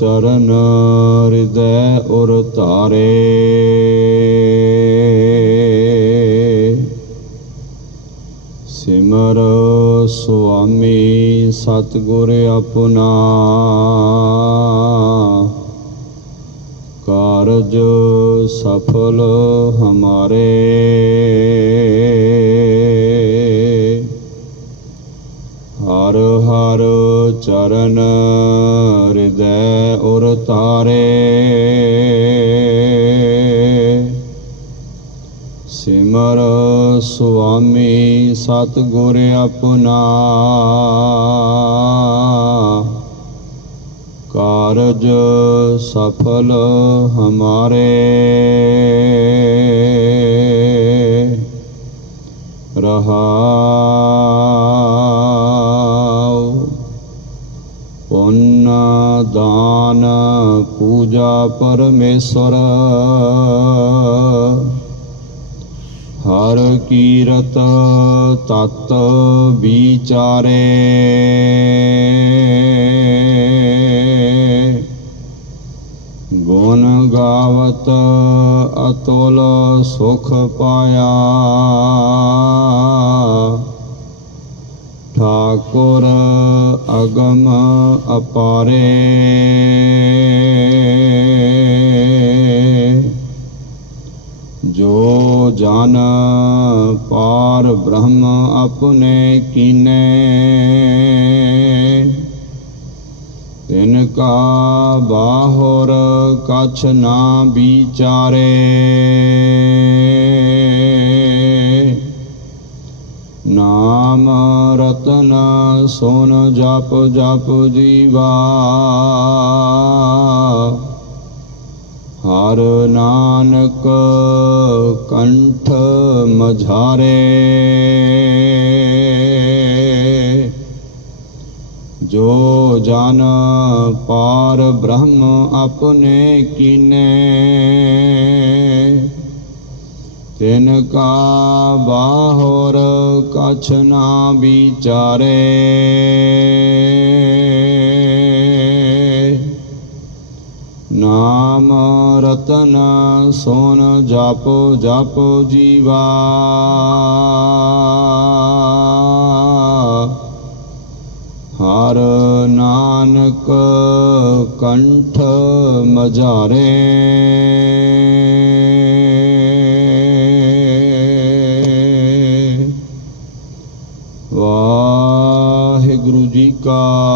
ਚਰਨ ਹਿਰਦੈ ਉਰ ਧਾਰੇ। ਸਿਮਰ ਸੁਆਮੀ ਸਤਿਗੁਰ ਆਪਣਾ। ਕਾਰਜ ਸਫਲ ਹਮਾਰੇ। ਚਰਨ ਹਿਰਦੈ ਉਰ ਤਾਰੇ। ਸਿਮਰ ਸੁਆਮੀ ਸਤਿਗੁਰ ਆਪਣਾ। ਕਾਰਜ ਸਫਲ ਹਮਾਰੇ। ਰਹਾਉ ਦਾਨ ਪੂਜਾ ਪਰਮੇਸ਼ਰ ਹਰ ਕੀਰਤ ਤਤ ਵਿਚਾਰੇ। ਗੁਣ ਗਾਵਤ ਅਤੋਲ ਸੁਖ ਪਾਇਆ। ਅਗਮ ਅਪਾਰੇ। ਜੋ ਜਨ ਪਾਰ ਬ੍ਰਹਮ ਆਪਣੇ ਕੀਨੇ ਤਿਨ ਕਾ ਬਾਹੁਰ ਕਛ ਨਾ ਵਿਚਾਰੇ। ਨਾਮ ਰਤਨ ਸੋਨ ਜਪ ਜਪ ਜੀਵਾ। ਹਰ ਨਾਨਕ ਕੰਠ ਮਝਾਰੇ। ਜੋ ਜਨ ਪਾਰ ਬ੍ਰਹਮ ਆਪਣੇ ਕੀਨੇ। ਤਿਨ ਕਾ ਬਾਹੁਰ ਕਛ ਨਾ ਵਿਚਾਰੇ। ਨਾਮ ਰਤਨ ਸੋਨ ਜਪ ਜਪ ਜੀਵਾ। ਹਰ ਨਾਨਕ ਕੰਠ ਮਜ਼ਾਰੇ ਵਾਹਿਗੁਰੂ ਜੀ ਕਾ